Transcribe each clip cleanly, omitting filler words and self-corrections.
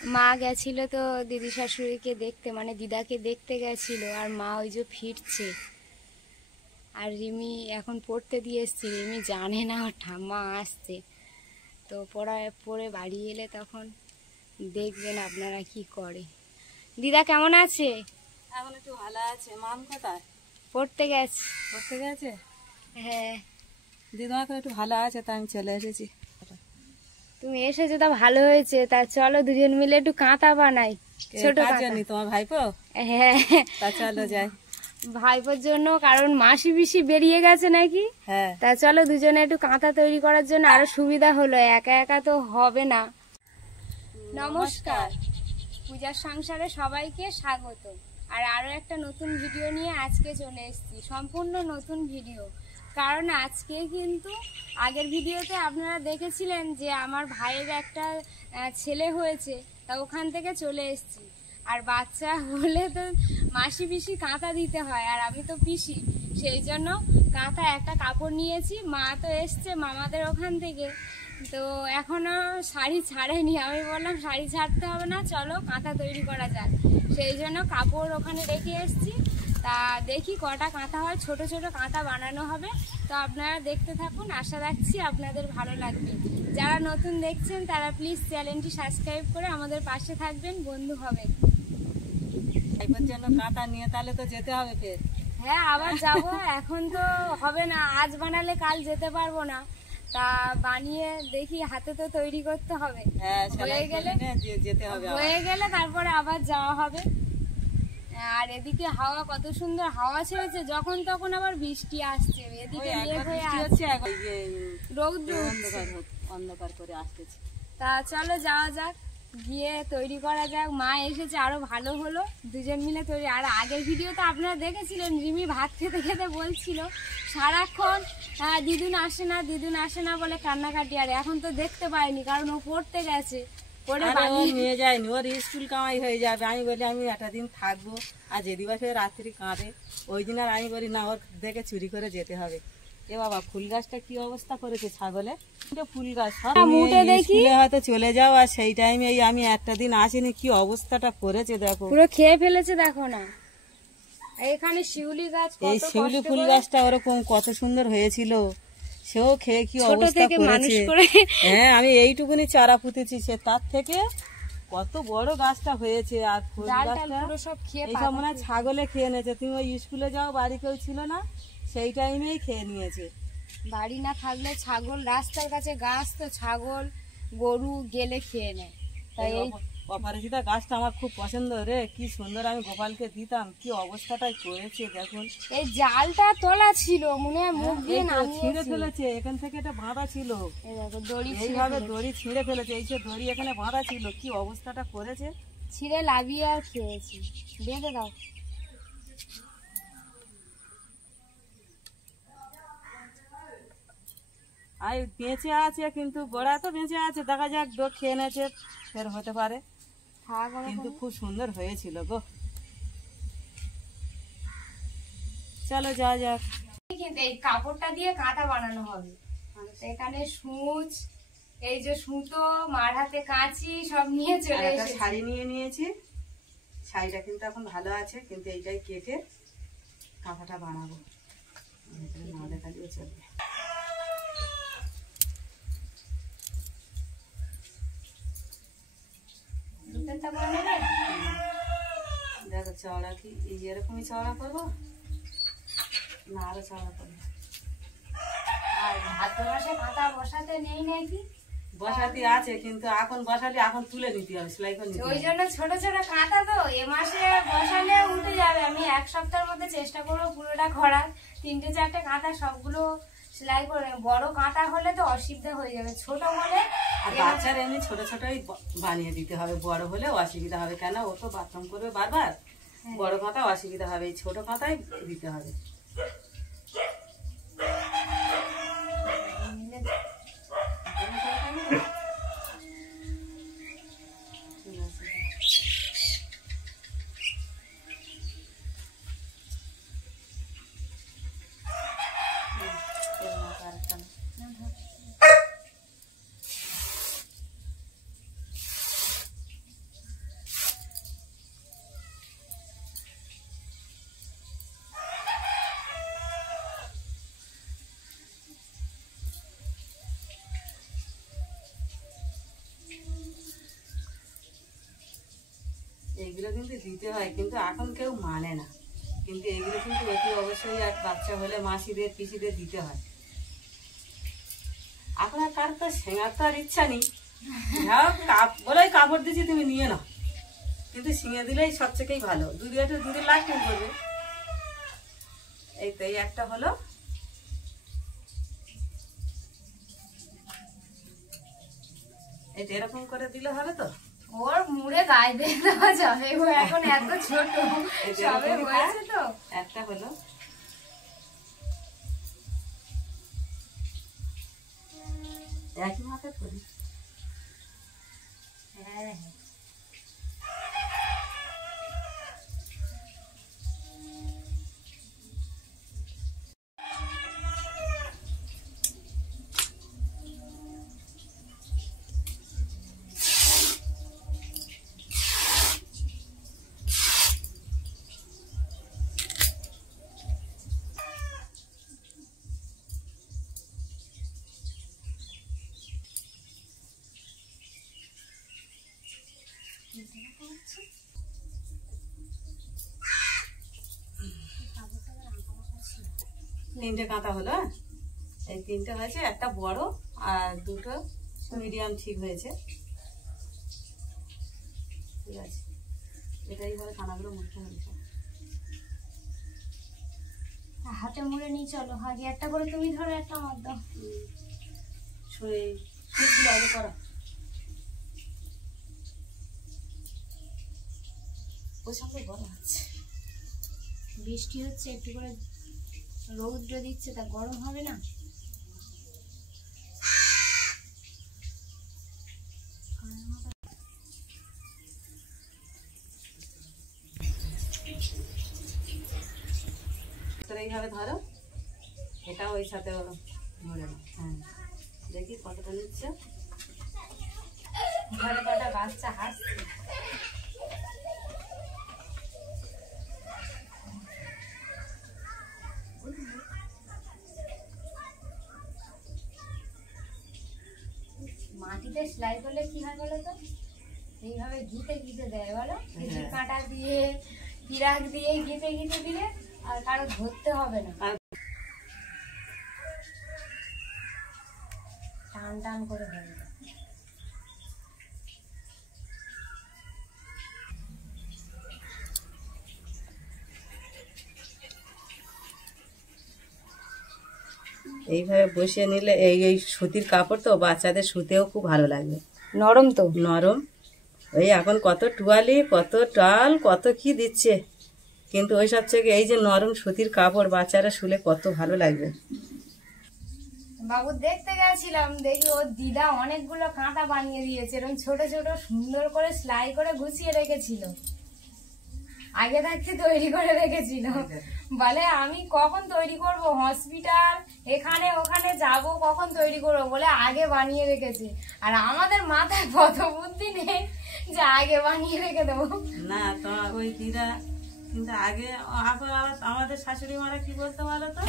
মা গেছিল তো দিদি শাশুড়িকে দেখতে, মানে দিদাকে দেখতে গেছিল, আর মা ওই যে ফিরছে। আর রিমি এখন পড়তে দিয়ে এসছে, রিমি জানে না ওর ঠাম্মা আসছে, তো পড়ে বাড়ি এলে তখন দেখবেন আপনারা কি করে। দিদা কেমন আছে? এখন একটু ভালো আছে। মাম কোথায়? পড়তে গেছে। পড়তে গেছে? হ্যাঁ। দিদা এখন একটু ভালো আছে, তাই আমি চলে এসেছি। তুমি এসেছো তা ভালো হয়েছে। তা চলো দুজন মিলে একটু কাঁথা বানাই, ছোট কাঁথা। তোমার ভাইপো? হ্যাঁ, তা চলো যাই। ভাইপোর জন্য, কারণ মাসি পিসি বেরিয়ে গেছে নাকি। হ্যাঁ, তা চলো দুজনে একটু কাঁথা তৈরি করার জন্য আরো সুবিধা হলো, একা একা তো হবে না। নমস্কার, পূজার সংসারে সবাইকে স্বাগত। আর আরো একটা নতুন ভিডিও নিয়ে আজকে চলে এসেছি, সম্পূর্ণ নতুন ভিডিও। কারণ আজকে কিন্তু আগের ভিডিওতে আপনারা দেখেছিলেন যে আমার ভাইয়ের একটা ছেলে হয়েছে, তা ওখান থেকে চলে এসেছি। আর বাচ্চা হলে তো মাসি পিসি কাঁথা দিতে হয়, আর আমি তো পিসি, সেই জন্য কাঁথা একটা কাপড় নিয়েছি। মা তো এসছে মামাদের ওখান থেকে, তো এখনো শাড়ি ছাড়েনি। আমি বললাম শাড়ি ছাড়তে হবে না, চলো কাঁথা তৈরি করা যাক। সেই জন্য কাপড় ওখানে রেখে এসছি। তা দেখি কটা কাঁথা হয়, ছোট ছোট কাঁথা বানানো হবে। তো আপনারা দেখতে থাকুন, আশা রাখছি আপনাদের ভালো লাগবে। যারা নতুন দেখছেন তারা প্লিজ চ্যানেলটি সাবস্ক্রাইব করে আমাদের পাশে থাকবেন, বন্ধু হবেন। ভাইপোর জন্য কাঁথা নিয়ে তাহলে তো যেতে হবে ফের। হ্যাঁ, আবার যাব। এখন তো হবে না, আজ বানালে কাল যেতে পারবো না। তা বানিয়ে দেখি, হাতে তো তৈরি করতে হবে। হ্যাঁ, হয়ে গেলে যেতে হবে, হয়ে গেলে তারপরে আবার যাওয়া হবে। আর এদিকে হাওয়া কত সুন্দর হাওয়া ছেড়েছে, যখন তখন আবার বৃষ্টি আসছে, এদিকে মেঘ হয়ে আসছে, রৌদ্র অন্ধকার করে আসতেছে। তা চলো যাওয়া যাক, গিয়ে তৈরি করা যাক। মা এসেছে আরো ভালো হলো, দুজন মিলে তৈরি। আর আগের ভিডিওতে আপনারা দেখেছিলেন রিমি ভাত খেতে খেতে বলছিল সারাক্ষণ দিদুন আসে না, দিদুন আসে না বলে কান্নাকাটি। আর এখন তো দেখতে পাইনি, কারণ ও পড়তে গেছে। নিয়ে যায়নি, ওর স্কুল কামাই হয়ে যাবে। আমি বলি আমি একটা দিন থাকবো, আর যে দিবসে রাত্রি কাঁদে ওই দিন। আর আমি বলি না, ওর দেখে চুরি করে যেতে হবে। এ বাবা, ফুল গাছটা কি অবস্থা করেছে ছাগলে। ফুল গাছ স্কুলে হয়তো চলে যাও, আর সেই টাইমে আমি একটা দিন আসিনি, কি অবস্থাটা করেছে দেখো, পুরো খেয়ে ফেলেছে। দেখো না, এখানে শিউলি গাছ, এই শিউলি ফুল গাছটা ওরকম কত সুন্দর হয়েছিল, সেও খেয়ে কি অবস্থা করেছে। হ্যাঁ, আমি এইটুকুনি চারা পুঁতেছি, সে তার থেকে কত বড় গাছটা হয়েছে। আর ফুল গাছটা এইসব মনে হয় ছাগলে খেয়ে নিয়েছে। তুমি ওই স্কুলে যাও, বাড়ি কেউ ছিল না, সেই টাইমেই খেয়ে নিয়েছে। বাড়ি না থাকলে ছাগল, রাস্তার কাছে গাছ তো ছাগল গরু গেলে খেয়ে নেয়। তাই এই অপরাজিতা গাছটা আমার খুব পছন্দ রে, কি সুন্দর, আমি গোপালকে দিতাম, কি অবস্থাটাই করেছে দেখুন। এই জালটা তোলা ছিল, মনে হয় মুখ দিয়ে ছিঁড়ে ফেলেছে। এখান থেকে এটা বাঁধা ছিল, এইভাবে দড়ি ছিঁড়ে ফেলেছে। এই যে দড়ি এখানে বাঁধা ছিল, কি অবস্থাটা করেছে। ছিঁড়ে লাভিয়ে আর খেয়েছি। বেঁধে দাও। আর বেঁচে আছে, কিন্তু গোড়া তো বেঁচে আছে, দেখা যাক ডোক খেয়ে নেছে, ফের হতে পারে। কিন্তু খুব সুন্দর হয়েছিল গো। চলো যাওয়া যাক। কিন্তু এই কাপড়টা দিয়ে কাঁথা বানানো হবে। এখানে সূচ, এই যে সুতো, মার হাতে কাঁচি সব নিয়ে চলে এসেছি। শাড়ি নিয়ে নিয়েছি, শাড়িটা কিন্তু এখন ভালো আছে, কিন্তু এইটাই কেটে কাঁথাটা বানাবো, না দেখালেও চলবে। দেখো চওড়া কি এরকমই চওড়া করবো, না আরো চওড়া করবো। আর ভাদ্র মাসে কাঁথা বসাতে নেই নাকি? বসাতে আছে, কিন্তু এখন বসালে এখন তুলে নিতে হবে, সেলাই করে নিতে হবে। ওই জন্য ছোট ছোট কাঁথা তো এ মাসে বসালে উঠে যাবে। আমি এক সপ্তাহের মধ্যে চেষ্টা করবো পুরোটা করার, 3-4টে কাঁথা সবগুলো সেলাই করে। বড় কাঁথা হলে তো অসুবিধা হয়ে যাবে, ছোট হলে আর বাচ্চার এমনি ছোট ছোটই বানিয়ে দিতে হবে, বড় হলে অসুবিধা হবে। কেন, ও তো বাথরুম করবে বারবার, বড় কাঁথা অসুবিধা হবে, এই ছোট কাঁথাই দিতে হবে। এইগুলো কিন্তু দিতে হয়, কিন্তু এখন কেউ মানে না, কিন্তু এগুলো কিন্তু অতি অবশ্যই এক বাচ্চা হলে মাসিদের পিসিদের দিতে হয়। এখন আর কার তো শেঙার তো আর ইচ্ছা নেই, বলে কাপড় দিচ্ছি তুমি নিয়ে নাও, কিন্তু শিঙে দিলেই সব থেকেই ভালো, দুধে লাস্টিং করবে। এই তো এই একটা হলো, এটা এরকম করে দিলে হবে তো। ওর মুড়ে গায়ে দিয়ে দেওয়া যাবে, ও এখন এত ছোট সবে হয়েছে তো। একটা হলো, একই মাথা করি। হ্যাঁ তিনটে কাঁথা হলো, এই তিনটে হয়েছে, একটা বড় আর দুটো মিডিয়াম ঠিক হয়েছে। ঠিক আছে, এটাই ভাবে খানাগুলো মুখতে হয়েছে। হাতে মুড়ে নিয়ে চলো, আগে একটা করে তুমি ধরো, একটা আমার দাও। আগে করা প্রচন্ড গরম হচ্ছে, বৃষ্টি হচ্ছে, একটু করে রৌদ্র দিচ্ছে, তা গরম হবে না? এইভাবে ধরো, এটা ওই সাথে মরে না। হ্যাঁ, দেখি কতটা নিচ্ছে। ঘরে কটা বাচ্চা হাসছে। মাটিতে সেলাই করলে কি হয় বলো তো, এইভাবে ঘিতে ঘিতে দেয় বলো, কিছু কাঁটা দিয়ে পিরাক দিয়ে ঘিতে ঘিতে দিলে আর কারো ধরতে হবে না, টান টান করে হবে। এইভাবে বসিয়ে নিলে এই সুতির কাপড় তো বাচ্চাদের শুতেও খুব ভালো লাগবে, নরম তো, নরম। ওই এখন কত টুয়ালি, কত টাল, কত কি দিচ্ছে, কিন্তু ওই সব থেকে এই যে নরম সুতির কাপড় বাচ্চারা শুলে কত ভালো লাগবে। বাবু দেখতে গেছিলাম, দেখি ওর দিদা অনেকগুলো কাঁথা বানিয়ে দিয়েছে, এরকম ছোট ছোট সুন্দর করে সেলাই করে গুছিয়ে রেখেছিল, আগে থাকতে তৈরি করে রেখেছিল। বলে আমি কখন তৈরি করব, হসপিটাল এখানে ওখানে যাব, কখন তৈরি করবো, বলে আগে বানিয়ে রেখেছে। আর আমাদের মাথায় কত বুদ্ধি নেই যে আগে বানিয়ে রেখে দেবো। না তো ওই দিদা কিন্তু আগে, এখন আমাদের শাশুড়ি মারা কি বলতে বলো তো,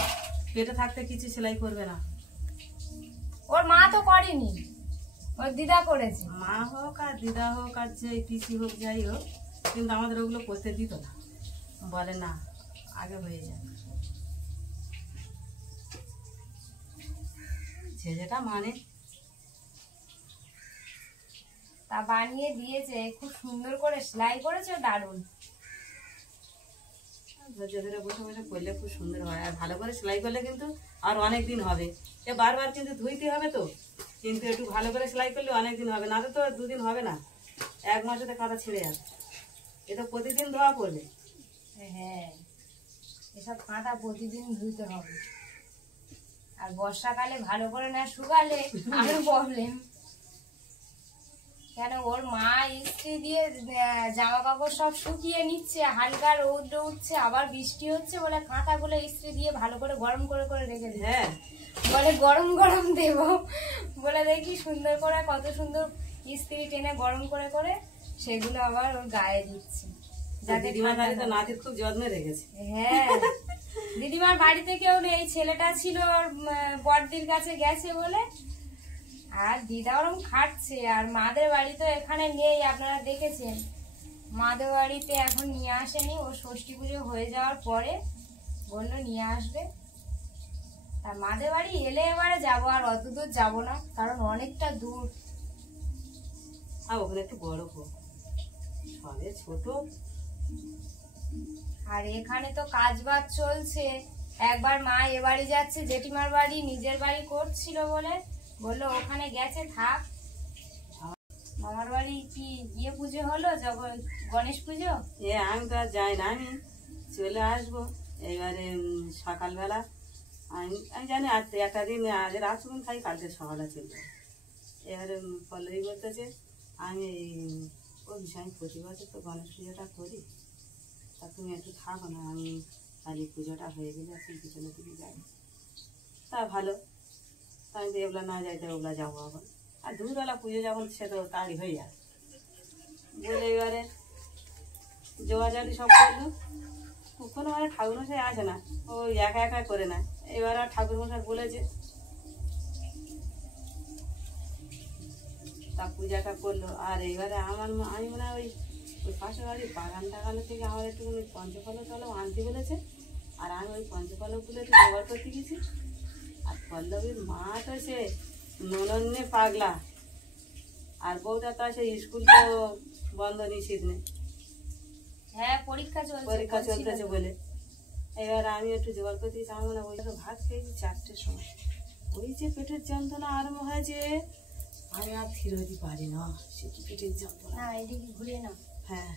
পেটে থাকতে কিছু সেলাই করবে না। ওর মা তো করেনি, ওর দিদা করেছে। মা হোক আর দিদা হোক আর যে পিসি হোক যাই হোক, কিন্তু আমাদের ওগুলো করতে দিত না, বলে না আগে হয়ে যায়, যে যেটা মানে। তা বানিয়ে দিয়েছে, খুব সুন্দর করে সেলাই করেছে, দারুণ। ধৈর্য ধরে বসে বসে করলে খুব সুন্দর হয়, আর ভালো করে সেলাই করলে কিন্তু আর অনেক দিন হবে। এ বারবার কিন্তু ধুইতে হবে তো, কিন্তু একটু ভালো করে সেলাই করলে অনেক দিন হবে, না তো দুদিন হবে না, এক মাসেতে কাঁথা ছিঁড়ে যাবে। এটা প্রতিদিন ধোয়া পড়বে। হ্যাঁ, এসব কাঁথা প্রতিদিন ধুতে হবে, আর বর্ষাকালে ভালো করে না শুকালে আরো প্রবলেম। কেন ওর মা ইস্ত্রি দিয়ে জামা কাপড় সব শুকিয়ে নিচ্ছে, হালকা রৌদ্র উঠছে, আবার বৃষ্টি হচ্ছে বলে কাঁথাগুলো ইস্ত্রি দিয়ে ভালো করে গরম করে করে রেখে দিচ্ছে। হ্যাঁ, বলে গরম গরম দেব, বলে দেখি সুন্দর করে কত সুন্দর ইস্ত্রি টেনে গরম করে করে সেগুলো আবার ওর গায়ে দিচ্ছে। দিদিমার বাড়িতে নাতির খুব যত্নে রেখেছে। হ্যাঁ, দিদিমার বাড়িতে কেউ নেই, ছেলেটা ছিল ওর বড়দির কাছে গেছে বলে, আর দিদা ওরম খাটছে, আর মাদের বাড়ি তো এখানে নেই, আপনারা দেখেছেন, মাদের বাড়িতে এখন নিয়ে আসেনি, ও ষষ্ঠী পুজো হয়ে যাওয়ার পরে বললো নিয়ে আসবে। আর মাদের বাড়ি এলে এবারে যাবো, আর অত দূর যাবো না কারণ অনেকটা দূর। আর ওখানে একটু বড় হোক, সবে ছোট। আর এখানে তো কাজ বাজ চলছে। একবার মা এ বাড়ি যাচ্ছে, জেঠিমার বাড়ি নিজের বাড়ি করছিল বলে বললো ওখানে গেছে থাক। মামার বাড়ি কি ইয়ে পুজো হলো, গণেশ পুজো? আমি তো আর যাই না, আমি চলে আসবো এবারে সকালবেলা। আমি জানি আজ একটা দিন, আজ রাতক্ষণ খাই, কালকে সকালে চলবে। এবারে পল্লবী বলতেছে আমি ওই বিষয় প্রতি বছর তো গণেশ পুজোটা করি, তা তুমি একটু থাকো না, আমি কালী পুজোটা হয়ে গেলে সেই পিছনে দিকে যাই। তা ভালো, তা আমি তো এগুলা না যাইতে ওগুলা যাবো আবার। আর দুপুরবেলা পুজো যখন সে তো তাড়ি হয়ে যায় বলে এবারে জোয়াজারি সব করলো। কোনো মানে ঠাকুরমশাই আসে না, ও একা একা করে না। এবার আর ঠাকুরমশাই বলেছে, তা পূজাটা করলো। আর এবারে আমি মনে হয় ওই পাশের বাড়ির বাগান টাগানো থেকে আমার একটুখানি পঞ্চফলক টলক আনতে বলেছে। আর আমি ওই পঞ্চফলকগুলো একটু জোগাড় করতে গেছি। আর পল্লবীর মা তো সে ননন্যে পাগলা, আর বউটা তো সে স্কুল তো বন্ধ নিষিদ্ধ নেই, হ্যাঁ পরীক্ষা চলতেছে বলে। এবার আমি একটু জোগাড় করতে গেছি। আমার মনে হয় ওই ভাত খেয়েছি 4টের সময়, ওই যে পেটের যন্ত্রণা আরম্ভ হয়েছে, আমি আর ফিরে হতে পারি না। সে কি পেটের যন্ত্রণা। এদিকে ঘুরিয়ে নাও। হ্যাঁ,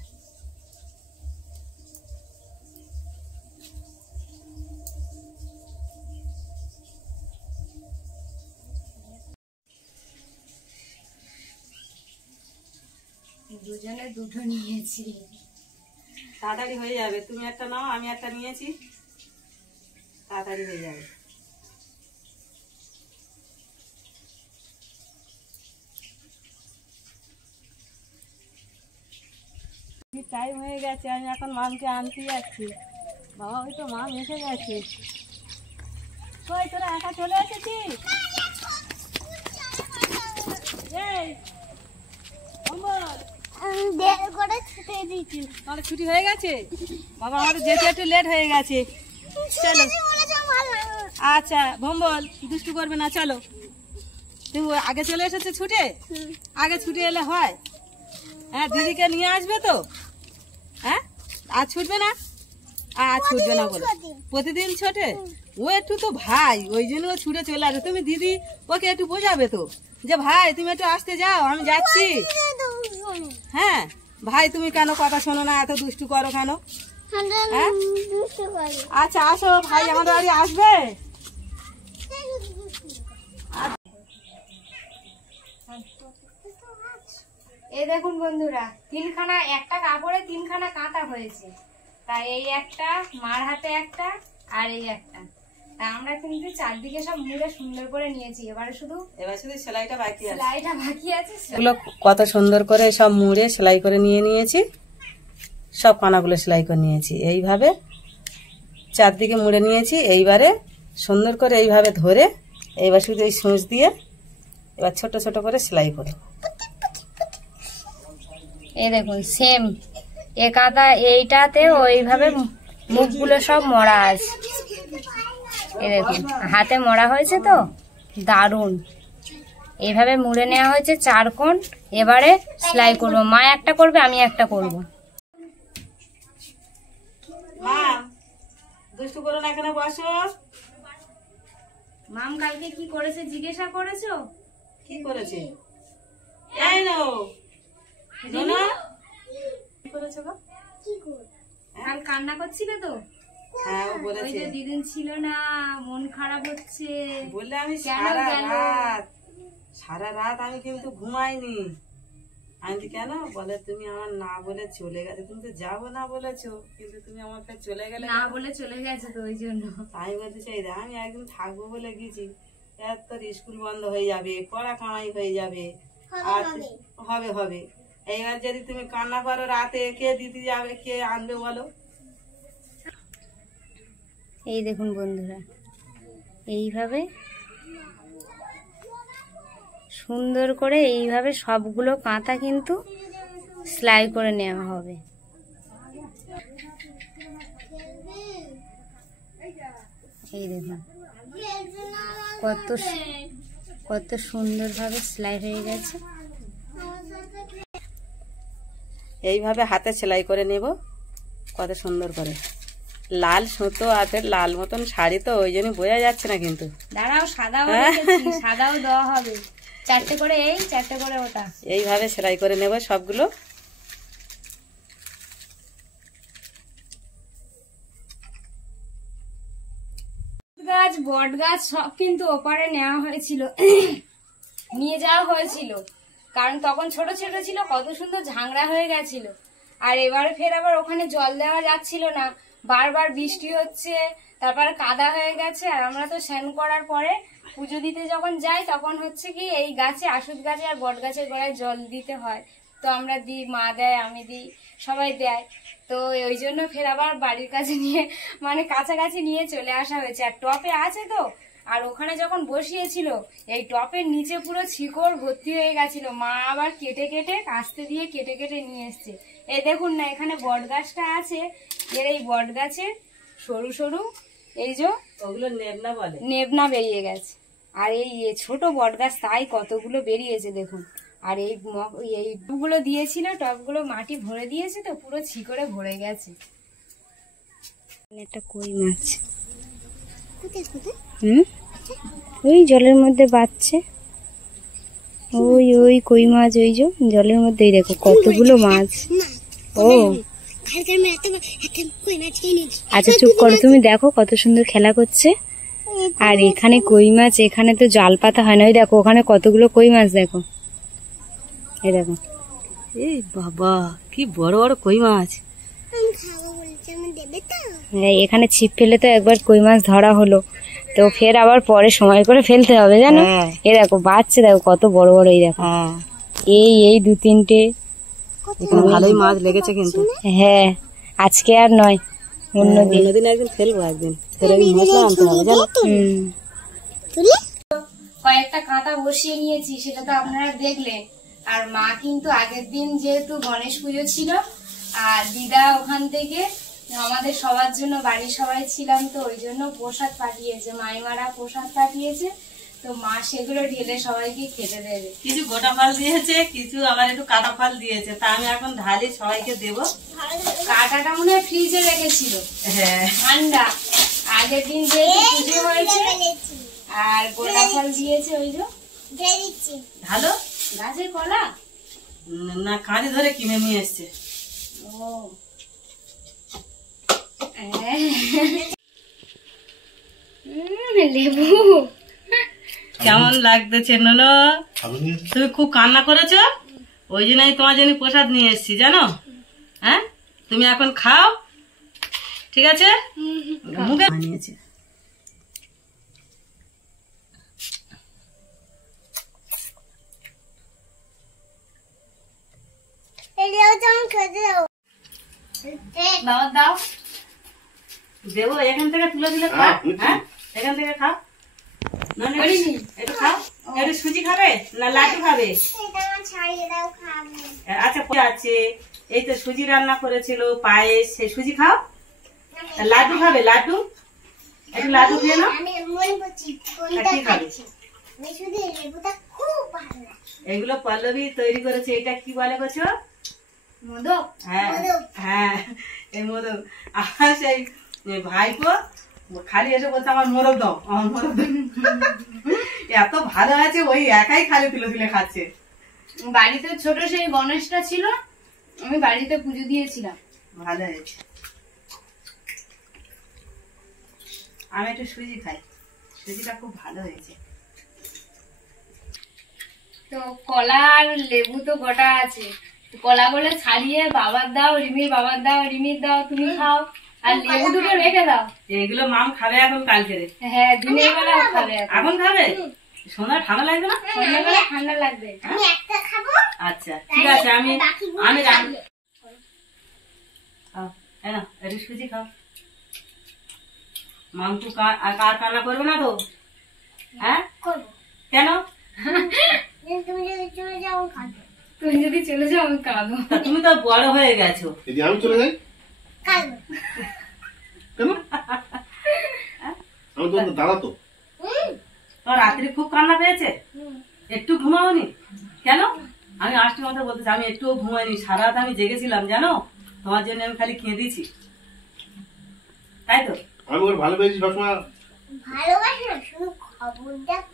দুজনে দুটো নিয়েছি, তাড়াতাড়ি হয়ে যাবে। তুমি একটা নাও, আমি একটা নিয়েছি, তাড়াতাড়ি হয়ে যাবে। টাইম হয়ে গেছে, আমি এখন মামকে আনতে যাচ্ছি। বাবা ওই তো মাম এসে গেছে। কই তোরা একা চলে এসেছিস? এই তাহলে ছুটি হয়ে গেছে? বাবা আমাদের যেতে একটু লেট হয়ে গেছে, চলো। আচ্ছা ভম্বল, দুষ্টু করবে না, চলো। তুমি আগে চলে এসেছে ছুটে, আগে ছুটে এলে হয়? হ্যাঁ, দিদিকে নিয়ে আসবে তো? হ্যাঁ, আর ছুটবে না? আর ছুটবে না বলো, প্রতিদিন ছোটে। ও একটু তো ভাই, ওই জন্য ও ছুটে চলে আসবে। তুমি দিদি ওকে একটু বোঝাবে তো, যে ভাই তুমি একটু আসতে যাও, আমি যাচ্ছি। হ্যাঁ ভাই, তুমি কেন কথা শোনো না, এত দুষ্টু করো কেন? হ্যাঁ, আচ্ছা আসো, ভাই আমাদের বাড়ি আসবে। এই দেখুন বন্ধুরা, তিনখানা, একটা কাপড়ে তিনখানা কাঁথা হয়েছে। তা এই একটা, মার হাতে একটা, আর এই একটা। তা আমরা কিন্তু চারদিকে সব মুড়ে সুন্দর করে নিয়েছি। এবার শুধু সেলাইটা বাকি আছে, সেলাইটা বাকি আছে। এগুলো কত সুন্দর করে সব মুড়ে সেলাই করে নিয়ে নিয়েছি, সব কানাগুলো সেলাই করে নিয়েছি। এইভাবে চারদিকে মুড়ে নিয়েছি। এইবারে সুন্দর করে এইভাবে ধরে, এইবার শুধু এই সূচ দিয়ে এবার ছোট ছোট করে সেলাই করব। এই দেখুন সেম এ কাঁথা, এইটাতে ওইভাবে মুখগুলো সব মরা আছে। এই দেখুন হাতে মরা হয়েছে তো, দারুণ। এইভাবে মুড়ে নেওয়া হয়েছে 4 কোণ। এবারে সেলাই করব, মা একটা করবে, আমি একটা করব। মা দুষ্টু করো না, এখানে বসো। মাম কালকে কি করেছে জিজ্ঞাসা করেছো? কি করেছে? এই নাও নোনা, কি করেছে গো? কাল কান্না করছিলে তো? হ্যাঁ, ও ওই বলেছে, যে দিদিন ছিল না, মন খারাপ হচ্ছে বললে আমি কেন গেল? সারা রাত আমি কিন্তু ঘুমাইনি। আমি কেন বলে, তুমি আমার না বলে চলে গেছে, তুমি তো যাবো না বলেছো, কিন্তু তুমি আমাকে চলে গেলে। না বলে চলে গেছে তো ওই জন্য। আমি বলতে চাই, আমি একদিন থাকবো বলে গেছি, এর তোর স্কুল বন্ধ হয়ে যাবে, পড়া কামাই হয়ে যাবে, আর হবে হবে। এইবার যদি তুমি কান্না করো রাতে, কে দিতে যাবে, কে আনবে বলো? এই দেখুন বন্ধুরা, এইভাবে সুন্দর করে এইভাবে সবগুলো কাঁথা কিন্তু সেলাই করে নেওয়া হবে। এই দেখুন কত সুন্দরভাবে সেলাই হয়ে গেছে। এইভাবে হাতে সেলাই করে নেব কত সুন্দর করে। লাল সুতো আর লাল মতন শাড়ি তো ওই জন্য বোঝা যাচ্ছে না, কিন্তু দাঁড়াও সাদাও সাদাও দেওয়া হবে, 4টে করে এই 4টে করে ওটা। এইভাবে সেলাই করে নেব সবগুলো। গাছ বট গাছ সব কিন্তু ওপারে নেওয়া হয়েছিল, নিয়ে যাওয়া হয়েছিল, কারণ তখন ছোট ছোট ছিল, কত সুন্দর ঝাংড়া হয়ে গেছিল। আর এবারে ফের আবার ওখানে জল দেওয়া যাচ্ছিল না, বারবার বৃষ্টি হচ্ছে, তারপর কাদা হয়ে গেছে। আর আমরা তো স্নান করার পরে পুজো দিতে যখন যাই তখন হচ্ছে কি এই গাছে, আশুদ গাছে আর বট গাছের গোড়ায় জল দিতে হয়। তো আমরা দিই, মা দেয়, আমি দিই, সবাই দেয়। তো ওই জন্য ফের আবার বাড়ির কাছে নিয়ে, মানে কাছাকাছি নিয়ে চলে আসা হয়েছে। আর টপে আছে তো, আর ওখানে যখন বসিয়েছিল এই টপের নিচে পুরো শিকড় ভর্তি হয়ে গেছিল, মা আবার কেটে কেটে কাস্তে দিয়ে কেটে কেটে নিয়ে এসছে। এই দেখুন না, এখানে বট গাছটা আছে, এর এই বট গাছের সরু সরু এই যে ওগুলো নেবনা বলে, নেবনা বেরিয়ে গেছে। আর এই ছোট বট গাছ তাই কতগুলো বেরিয়েছে দেখুন। আর এই টবগুলো দিয়েছিল, টবগুলো মাটি ভরে দিয়েছে তো পুরো শিকড়ে ভরে গেছে। একটা কই মাছ, ওই জলের মধ্যে বাচ্ছে, ওই কই মাছ, ওই যে জলের মধ্যেই দেখো কতগুলো মাছ। ও আচ্ছা চুপ করো, তুমি দেখো কত সুন্দর খেলা করছে। আর এখানে কই মাছ, এখানে তো জাল পাতা হয় না, ওই দেখো ওখানে কতগুলো কই মাছ দেখো, এই দেখো। এই বাবা কি বড় বড় কই মাছ। এখানে ছিপ ফেলে তো একবার কই মাছ ধরা হলো, তো ফের আবার পরে সময় করে ফেলতে হবে জানো। এই দেখো বাচ্চা দেখো কত বড় বড়, এই দেখো এই 2-3টে ভালোই মাছ লেগেছে কিন্তু। হ্যাঁ আজকে আর নয়, অন্যদিন একদিন ফেলবো, একদিন মশলা আনতে হবে জানো। কয়েকটা কাঁটা বসিয়ে নিয়েছি, সেটা তো আপনারা দেখলেন। আর মা কিন্তু আগের দিন যেহেতু গণেশ পুজো ছিল, আর দিদা ওখান থেকে আমাদের সবার জন্য, বাড়ির সবাই ছিলাম তো ওই জন্য প্রসাদ পাঠিয়েছে, মাইমারা প্রসাদ পাঠিয়েছে। তো মা সেগুলো ঢেলে সবাইকে খেতে দেবে। কিছু গোটা ফল দিয়েছে, কিছু আবার একটু কাটা ফল দিয়েছে, তা আমি এখন ঢালি সবাইকে দেবো। কাটাটা মনে হয় ফ্রিজে রেখেছিল, হ্যাঁ ঠান্ডা, আগের দিন যেহেতু পুজো হয়েছে। আর গোটা ফল দিয়েছে, ওই যে ভালো গাছের কলা না, কাঁধে ধরে কিনে নিয়ে এসছে। ও লেবু কেমন লাগতেছে ননো? তুমি খুব কান্না করেছো, ওই জন্যই তোমার জন্য প্রসাদ নিয়ে এসছি জানো। হ্যাঁ তুমি এখন খাও, ঠিক আছে? মুখে নিয়েছে। দাও দেবো, এখান থেকে তুলে দিলে খা। হ্যাঁ এখান থেকে খাও, একটু খাও। একটু সুজি খাবে না লাড্ডু খাবে? আচ্ছা আছে, এই তো সুজি রান্না করেছিল, পায়েস, সেই সুজি খাও। লাড্ডু খাবে? লাড্ডু, একটু লাড্ডু খেয়ে নাও। কি খাবে? এগুলো পল্লবী তৈরি করেছে। এটা কি বলে বলছো? মোদক। হ্যাঁ হ্যাঁ এই মোদক। আর সেই ভাইপো খালি এসে বলছে আমার মোরগ দাও, আমার মোরগ দাও। এত ভালো আছে, ওই একাই খালি তুলে তুলে খাচ্ছে। বাড়িতে ছোট সেই গণেশটা ছিল, আমি বাড়িতে পুজো দিয়েছিলাম। ভালো হয়েছে। আমি একটু সুজি খাই, সুজিটা খুব ভালো হয়েছে। তো কলা আর লেবু তো গোটা আছে, কলা গুলো ছাড়িয়ে বাবার দাও, রিমির বাবার দাও, রিমির দাও, তুমি খাও। আর লেবু দুটো রেখে দাও। এগুলো মাম খাবে এখন কালকে। হ্যাঁ দিনের বেলা খাবে। এখন খাবে? সন্ধ্যা ঠান্ডা লাগবে না? সন্ধ্যাবেলা ঠান্ডা লাগবে। আচ্ছা ঠিক আছে, আমি একটু সুজি খাও। মাম তো আর কান্না করবে না তো? হ্যাঁ কেন? তুমি যদি চলে যাও আমি কাঁদবো। তা তুমি তো বড় হয়ে গেছো। যদি আমি চলে যাই কেন? আমি তো দাদা তো। তোমার রাত্রি খুব কান্না পেয়েছে, একটু ঘুমাওনি কেন? আমি আজকে কথা বলতেছি, আমি একটুও ঘুমাইনি, সারা রাত আমি জেগেছিলাম জানো, তোমার জন্য আমি খালি কেঁদেছি, তাই তো? আমি ওর ভালোবেসেছি সবসময়। ভালোবাসি না, শুধু খবর দেখ।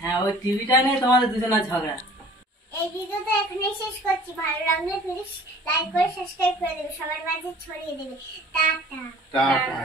হ্যাঁ, ওই টিভিটা নিয়ে তোমাদের দুজনের ঝগড়া। এই ভিডিওটা এখানেই শেষ করছি। ভালো লাগলে প্লিজ লাইক করে সাবস্ক্রাইব করে দেবে, সবার মাঝে ছড়িয়ে দেবে। টাটা। টাটা।